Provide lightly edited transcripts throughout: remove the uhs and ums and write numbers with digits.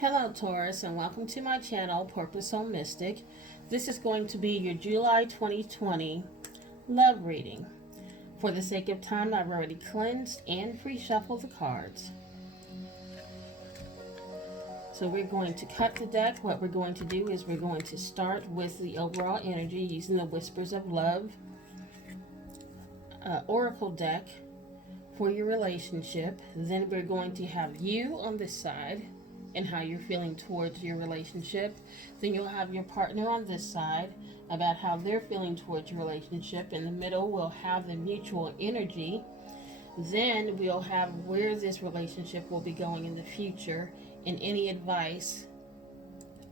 Hello Taurus, and welcome to my channel Purpose Soul Mystic. This is going to be your July 2020 love reading. For the sake of time, I've already cleansed and pre-shuffled the cards. So we're going to cut the deck. What we're going to do is we're going to start with the overall energy using the Whispers of Love Oracle deck for your relationship. Then we're going to have you on this side and how you're feeling towards your relationship. Then you'll have your partner on this side about how they're feeling towards your relationship. In the middle, we'll have the mutual energy. Then we'll have where this relationship will be going in the future and any advice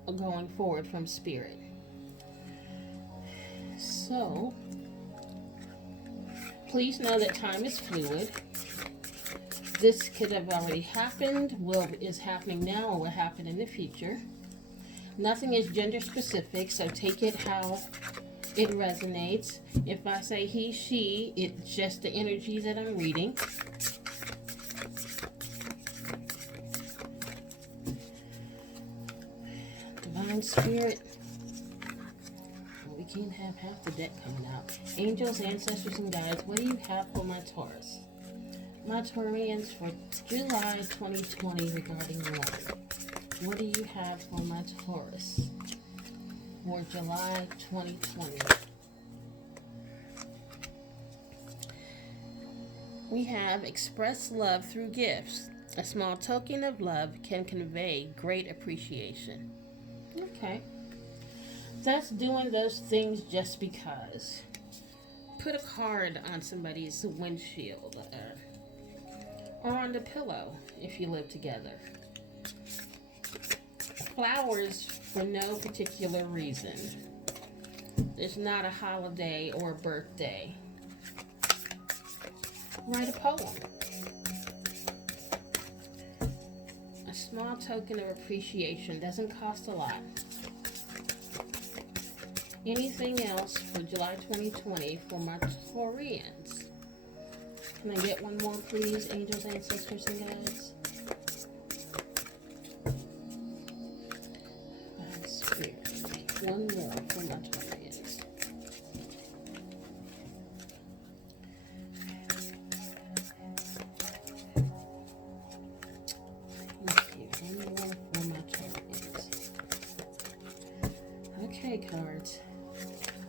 going forward from Spirit. So, please know that time is fluid. This could have already happened, is happening now, or will happen in the future. Nothing is gender specific, so take it how it resonates. If I say he, she, it's just the energy that I'm reading. Divine Spirit. We can't have half the deck coming out. Angels, ancestors, and guides, what do you have for my Taurus? My Taurians for July 2020 regarding love. What do you have for my Taurus for July 2020? We have express love through gifts. A small token of love can convey great appreciation. Okay. That's doing those things just because. Put a card on somebody's windshield. Or on the pillow if you live together. Flowers for no particular reason. There's not a holiday or a birthday. Write a poem. A small token of appreciation doesn't cost a lot. Anything else for July 2020 for my Taurians? Can I get one more, please, angels, ancestors, and guides? Spirit. One more for my Taurians. Okay, one more for my Taurians. Okay, cards.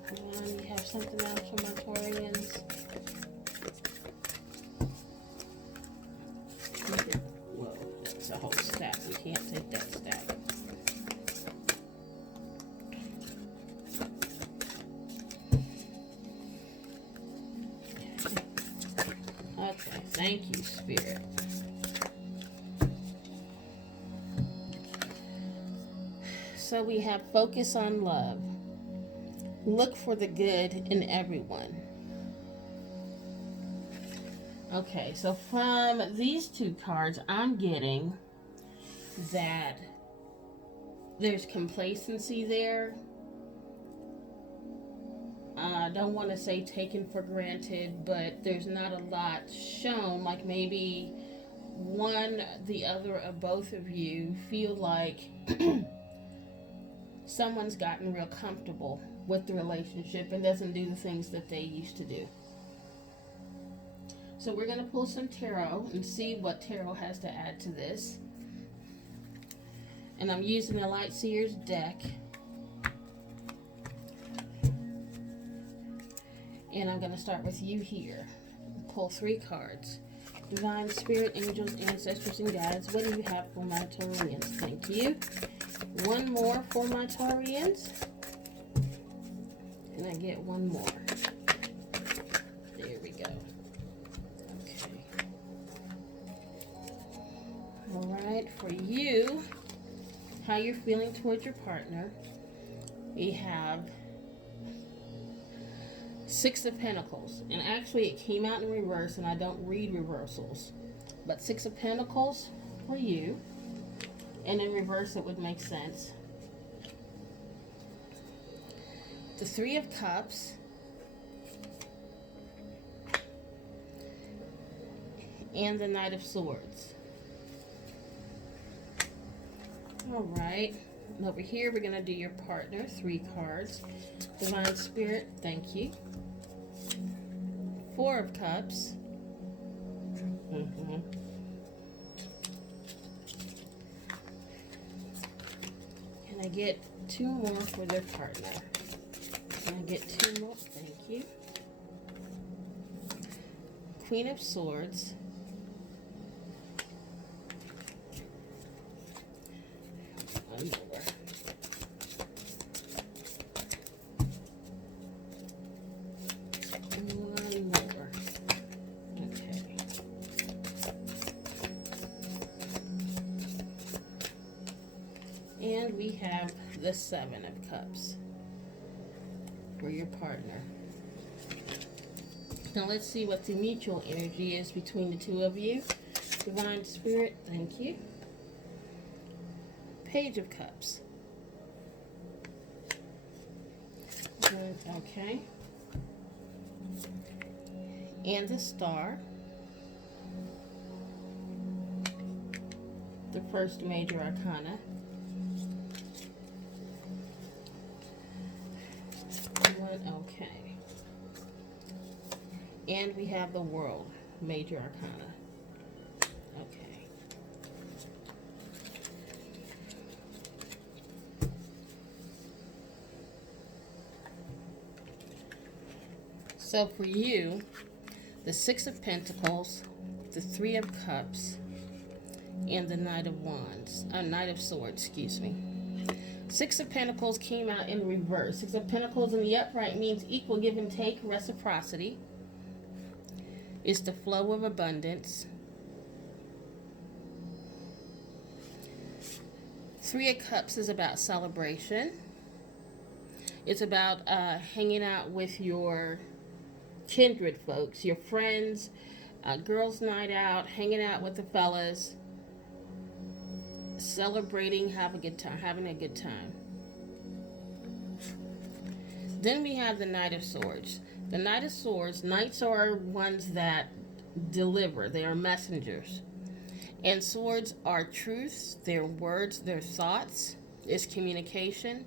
Come on, you have something else for my Taurians? Whoa, that's a whole stack. We can't take that stack. Okay, thank you, Spirit. So we have focus on love. Look for the good in everyone. Okay, so from these two cards, I'm getting that there's complacency there. I don't want to say taken for granted, but there's not a lot shown. Like maybe one, the other, or both of you feel like someone's gotten real comfortable with the relationship and doesn't do the things that they used to do. So we're going to pull some tarot and see what tarot has to add to this. And I'm using the Light Seers deck. And I'm going to start with you here. Pull 3 cards. Divine Spirit, Angels, Ancestors, and Guides, what do you have for my Taurians? Thank you. One more for my Taurians. And I get one more. There we go. Alright, for you, how you're feeling towards your partner, we have 6 of Pentacles. And actually it came out in reverse, and I don't read reversals. But 6 of Pentacles for you. And in reverse it would make sense. The 3 of Cups. And the Knight of Swords. All right. And over here, we're going to do your partner, 3 cards. Divine Spirit, thank you. 4 of Cups. Can I get 2 more for their partner? Can I get 2 more? Thank you. Queen of Swords. One more. One more. Okay. And we have the 7 of Cups for your partner. Now let's see what the mutual energy is between the 2 of you. Divine Spirit, thank you. Page of Cups. Okay. And the Star. The first major arcana. Okay. And we have the World, major arcana. Okay. So for you, the 6 of Pentacles, the 3 of Cups, and the Knight of Wands, Knight of Swords, excuse me. 6 of Pentacles came out in reverse. 6 of Pentacles in the upright means equal give and take, reciprocity. It's the flow of abundance. 3 of Cups is about celebration. It's about hanging out with your kindred folks, your friends, girls' night out, hanging out with the fellas, celebrating, having a good time. Then we have the Knight of Swords. The Knight of Swords, knights are ones that deliver. They are messengers. And swords are truths, they're words, they're thoughts. It's communication.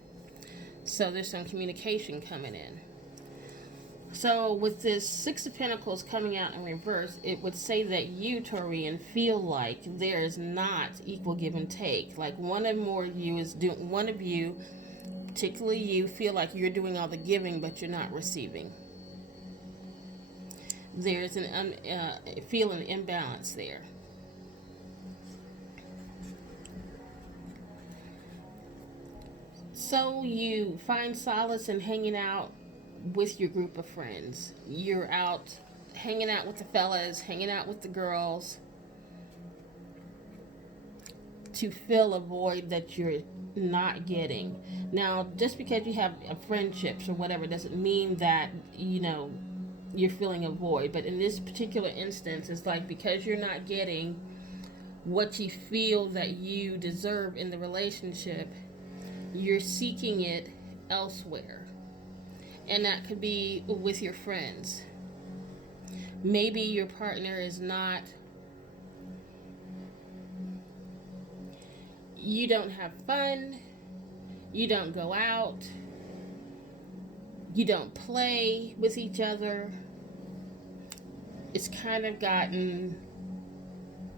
So there's some communication coming in. So with this 6 of Pentacles coming out in reverse, it would say that you, Taurian, feel like there is not equal give and take. Like one of you, particularly you, feel like you're doing all the giving, but you're not receiving. There's an feeling imbalance there. So you find solace in hanging out with your group of friends. You're out hanging out with the fellas, hanging out with the girls, to fill a void that you're not getting. Now, just because you have friendships or whatever doesn't mean that, you're filling a void. But in this particular instance, it's like because you're not getting what you feel that you deserve in the relationship, you're seeking it elsewhere. And that could be with your friends. Maybe your partner is not, you don't have fun, you don't go out, you don't play with each other. It's kind of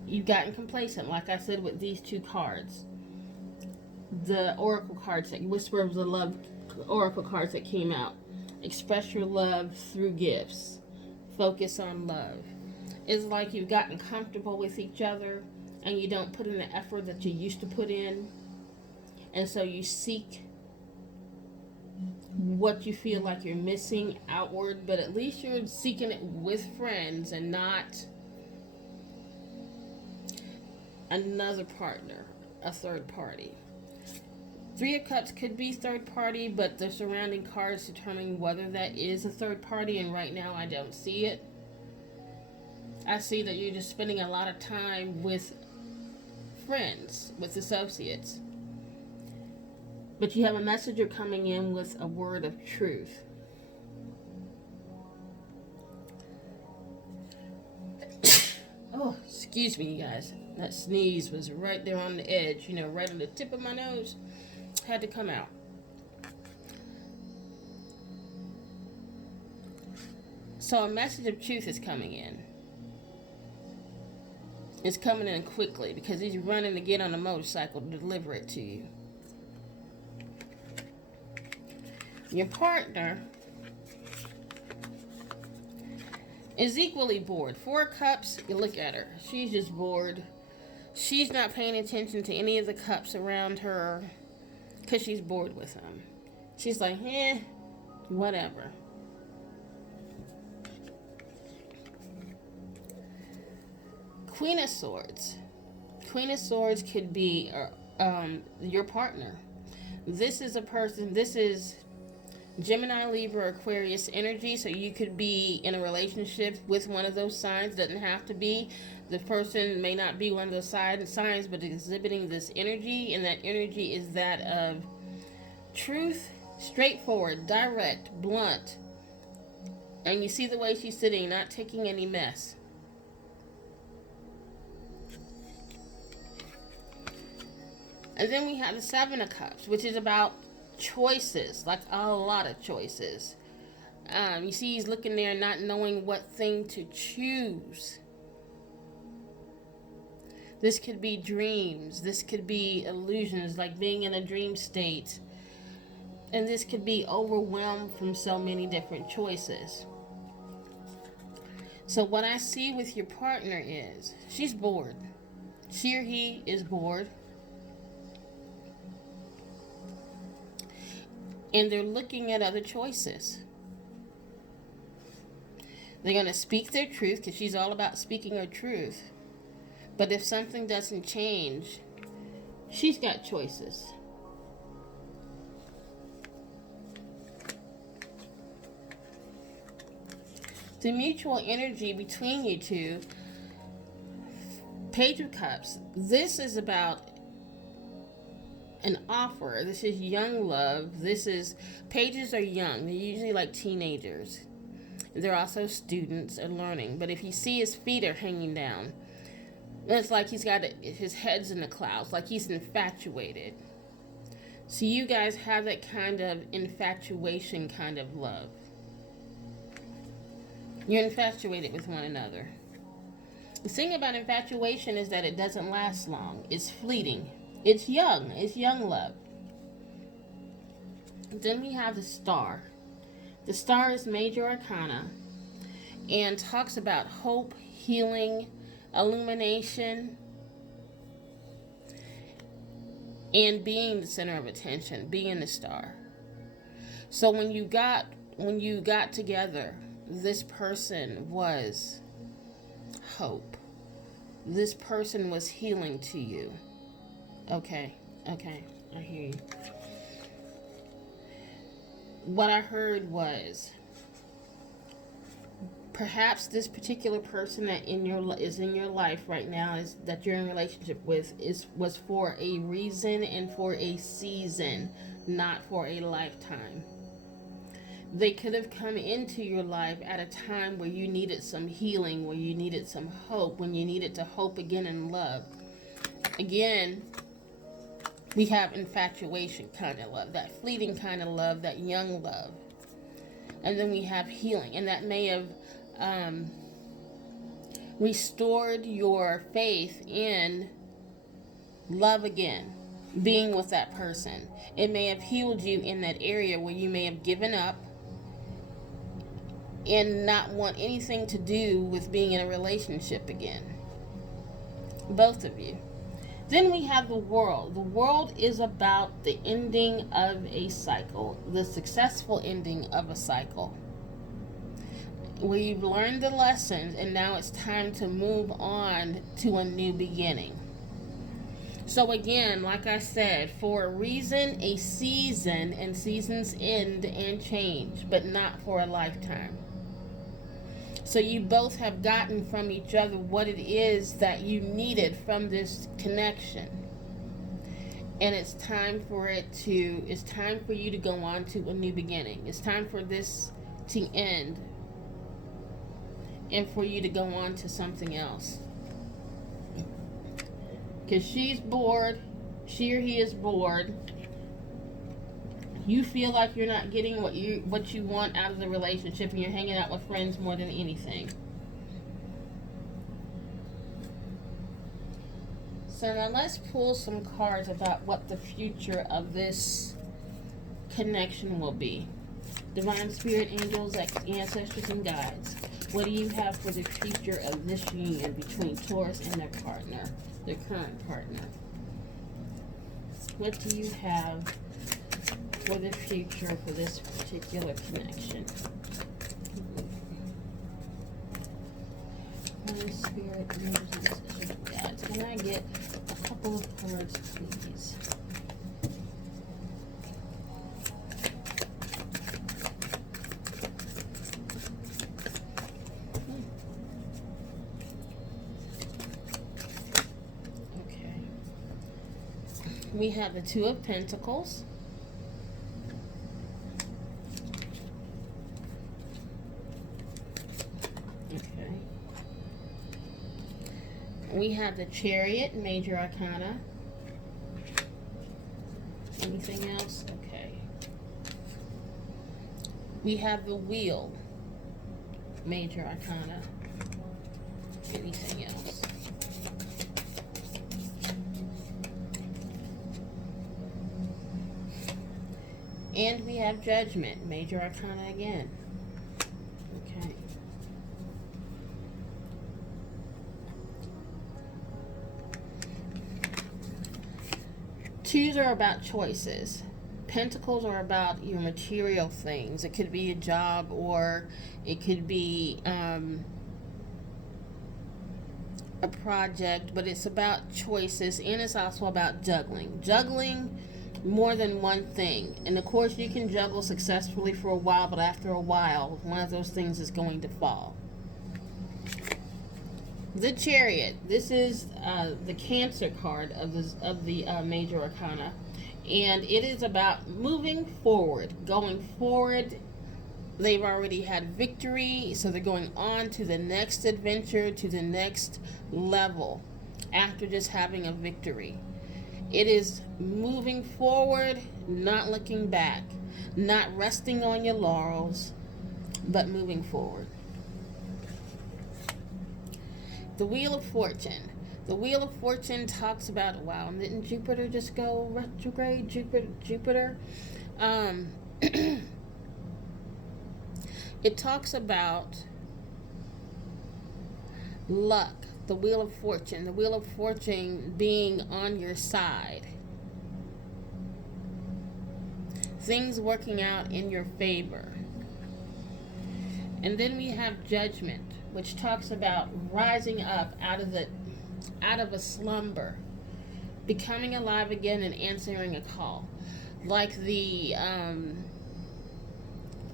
you've gotten complacent, like I said with these 2 cards. The oracle cards, Whisper of the Love oracle cards that came out. Express your love through gifts. Focus on love. It's like you've gotten comfortable with each other and you don't put in the effort that you used to put in. And so you seek what you feel like you're missing outward, but at least you're seeking it with friends and not another partner, a third party. 3 of Cups could be third party, but the surrounding cards determine whether that is a third party, and right now I don't see it. I see that you're just spending a lot of time with friends, with associates. But you have a messenger coming in with a word of truth. Oh, excuse me, you guys. That sneeze was right there on the edge, right on the tip of my nose. Had to come out. So a message of truth is coming in. It's coming in quickly because he's running to get on a motorcycle to deliver it to you. Your partner is equally bored. 4 of Cups, you look at her. She's just bored. She's not paying attention to any of the cups around her because she's bored with them. She's like, whatever. Queen of Swords. Queen of Swords could be your partner. This is a person, this is Gemini, Libra, Aquarius energy, so you could be in a relationship with one of those signs. Doesn't have to be. The person may not be one of those signs, but exhibiting this energy, and that energy is that of truth, straightforward, direct, blunt. And you see the way she's sitting, not taking any mess. And then we have the 7 of Cups, which is about choices, like a lot of choices. You see he's looking there not knowing what thing to choose. This could be dreams. This could be illusions, like being in a dream state. And this could be overwhelmed from so many different choices. So what I see with your partner is she's bored. She or he is bored. And they're looking at other choices. They're going to speak their truth because she's all about speaking her truth. But if something doesn't change, she's got choices. The mutual energy between you two, Page of Cups, this is about an offer. This is young love. Pages are young. They're usually like teenagers. They're also students and learning. But if you see his feet are hanging down, it's like he's got his head's in the clouds, like he's infatuated. So you guys have that kind of infatuation kind of love. You're infatuated with one another. The thing about infatuation is that it doesn't last long. It's fleeting. It's young. It's young love. Then we have the Star. The Star is major arcana and talks about hope, healing, illumination, and being the center of attention, being the star. So when you got together, this person was hope. This person was healing to you. Okay, I hear you. What I heard was perhaps this particular person that is in your life right now, is that you're in a relationship with, was for a reason and for a season, not for a lifetime. They could have come into your life at a time where you needed some healing, where you needed some hope, when you needed to hope again in love. Again, we have infatuation kind of love, that fleeting kind of love, that young love. And then we have healing, and that may have restored your faith in love again, being with that person. It may have healed you in that area where you may have given up and not want anything to do with being in a relationship again. Both of you. Then we have the World. The World is about the ending of a cycle, the successful ending of a cycle. We've learned the lessons, and now it's time to move on to a new beginning. So again, like I said, for a reason, a season, and seasons end and change, but not for a lifetime. So you both have gotten from each other what it is that you needed from this connection. And it's time for you to go on to a new beginning. It's time for this to end and for you to go on to something else. Because she's bored. She or he is bored. You feel like you're not getting what you want out of the relationship, and you're hanging out with friends more than anything. So now let's pull some cards about what the future of this connection will be. Divine Spirit, angels, ancestors, and guides. What do you have for the future of this union between Taurus and their partner, their current partner? What do you have for the future for this particular connection? Divine Spirit, angels, ancestors, and guides. Can I get a couple of cards, please? We have the Two of Pentacles. Okay. We have the Chariot, Major Arcana. Anything else? Okay. We have the Wheel, Major Arcana. Anything else? And we have Judgment, Major Arcana again. Okay. Twos are about choices. Pentacles are about your material things. It could be a job, or it could be a project, but it's about choices, and it's also about juggling. Juggling more than one thing. And of course, you can juggle successfully for a while, but after a while, one of those things is going to fall. The Chariot. This is the Cancer card of the Major Arcana, and it is about moving forward, going forward. They've already had victory, so they're going on to the next adventure, to the next level after just having a victory. It is moving forward, not looking back, not resting on your laurels, but moving forward. The Wheel of Fortune. The Wheel of Fortune talks about, wow, didn't Jupiter just go retrograde? Jupiter. It talks about luck. The Wheel of Fortune. The Wheel of Fortune being on your side. Things working out in your favor. And then we have Judgment, which talks about rising up out of a slumber, becoming alive again and answering a call. Like the I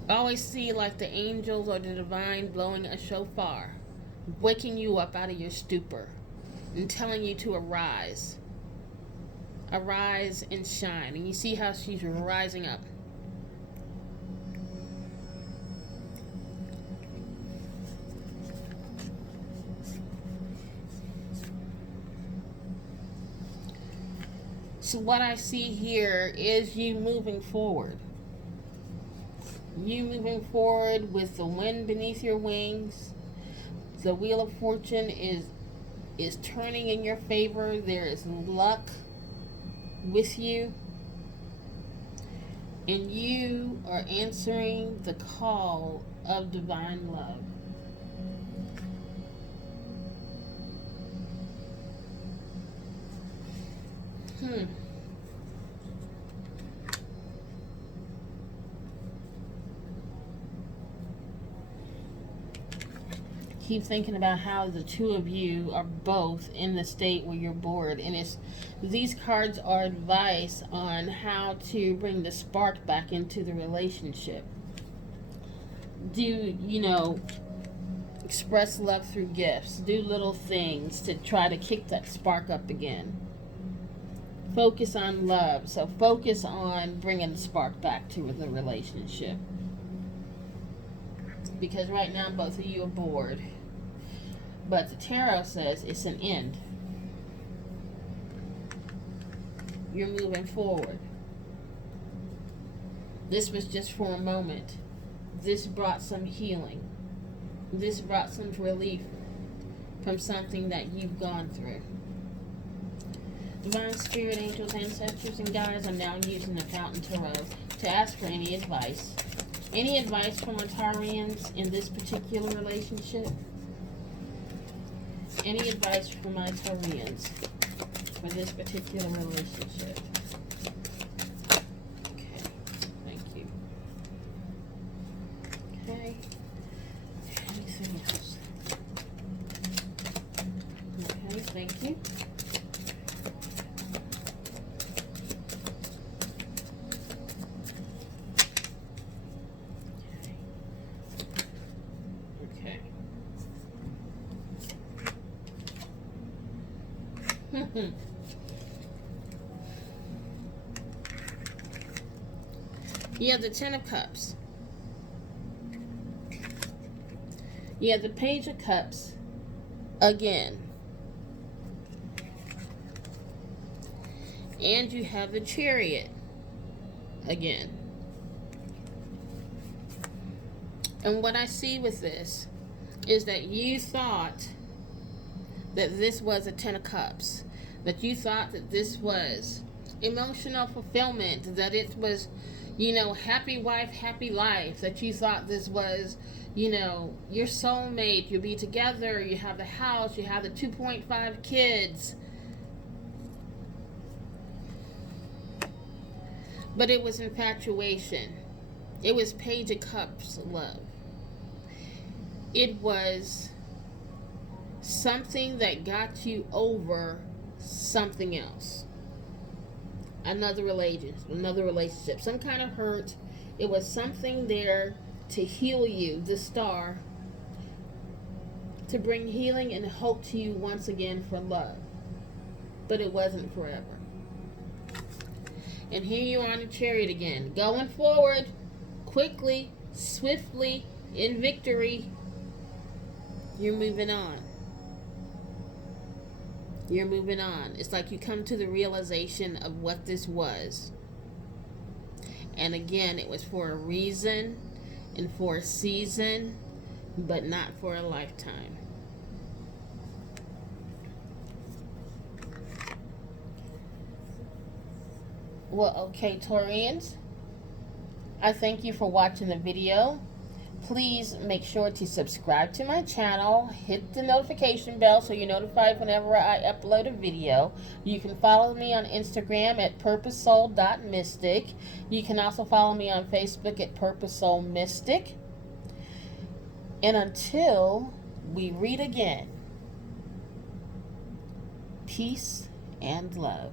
always see like the angels or the divine blowing a shofar, waking you up out of your stupor and telling you to arise and shine. And you see how she's rising up. So what I see here is you moving forward. You moving forward with the wind beneath your wings. The Wheel of Fortune is turning in your favor. There is luck with you. And you are answering the call of divine love. Keep thinking about how the two of you are both in the state where you're bored, and these cards are advice on how to bring the spark back into the relationship. Express love through gifts. Do little things to try to kick that spark up again. Focus on love. So focus on bringing the spark back to the relationship. Because right now both of you are bored. But the tarot says it's an end. You're moving forward. This was just for a moment. This brought some healing. This brought some relief from something that you've gone through. Divine Spirit, angels, ancestors, and guides, I'm now using the Fountain Tarot to ask for any advice. Any advice from our Taurians in this particular relationship? Any advice from my Taurians for this particular relationship? Okay, thank you. Okay, anything else? Okay, thank you. You have the Ten of Cups. You have the Page of Cups again. And you have the Chariot again. And what I see with this is that you thought that this was a Ten of Cups. That you thought that this was emotional fulfillment. That it was, you know, happy wife, happy life. That you thought this was, you know, your soulmate. You'll be together. You have the house. You have the 2.5 kids. But it was infatuation. It was Page of Cups love. It was something that got you over something else. Another relationship, some kind of hurt. It was something there to heal you, the star, to bring healing and hope to you once again for love. But it wasn't forever. And here you are on the Chariot again, going forward, quickly, swiftly, in victory. You're moving on. You're moving on. It's like you come to the realization of what this was. And again, it was for a reason and for a season, but not for a lifetime. Well, okay, Taurians, I thank you for watching the video. Please make sure to subscribe to my channel. Hit the notification bell so you're notified whenever I upload a video. You can follow me on Instagram at purposesoul.mystic. You can also follow me on Facebook at purposesoulmystic. And until we read again, peace and love.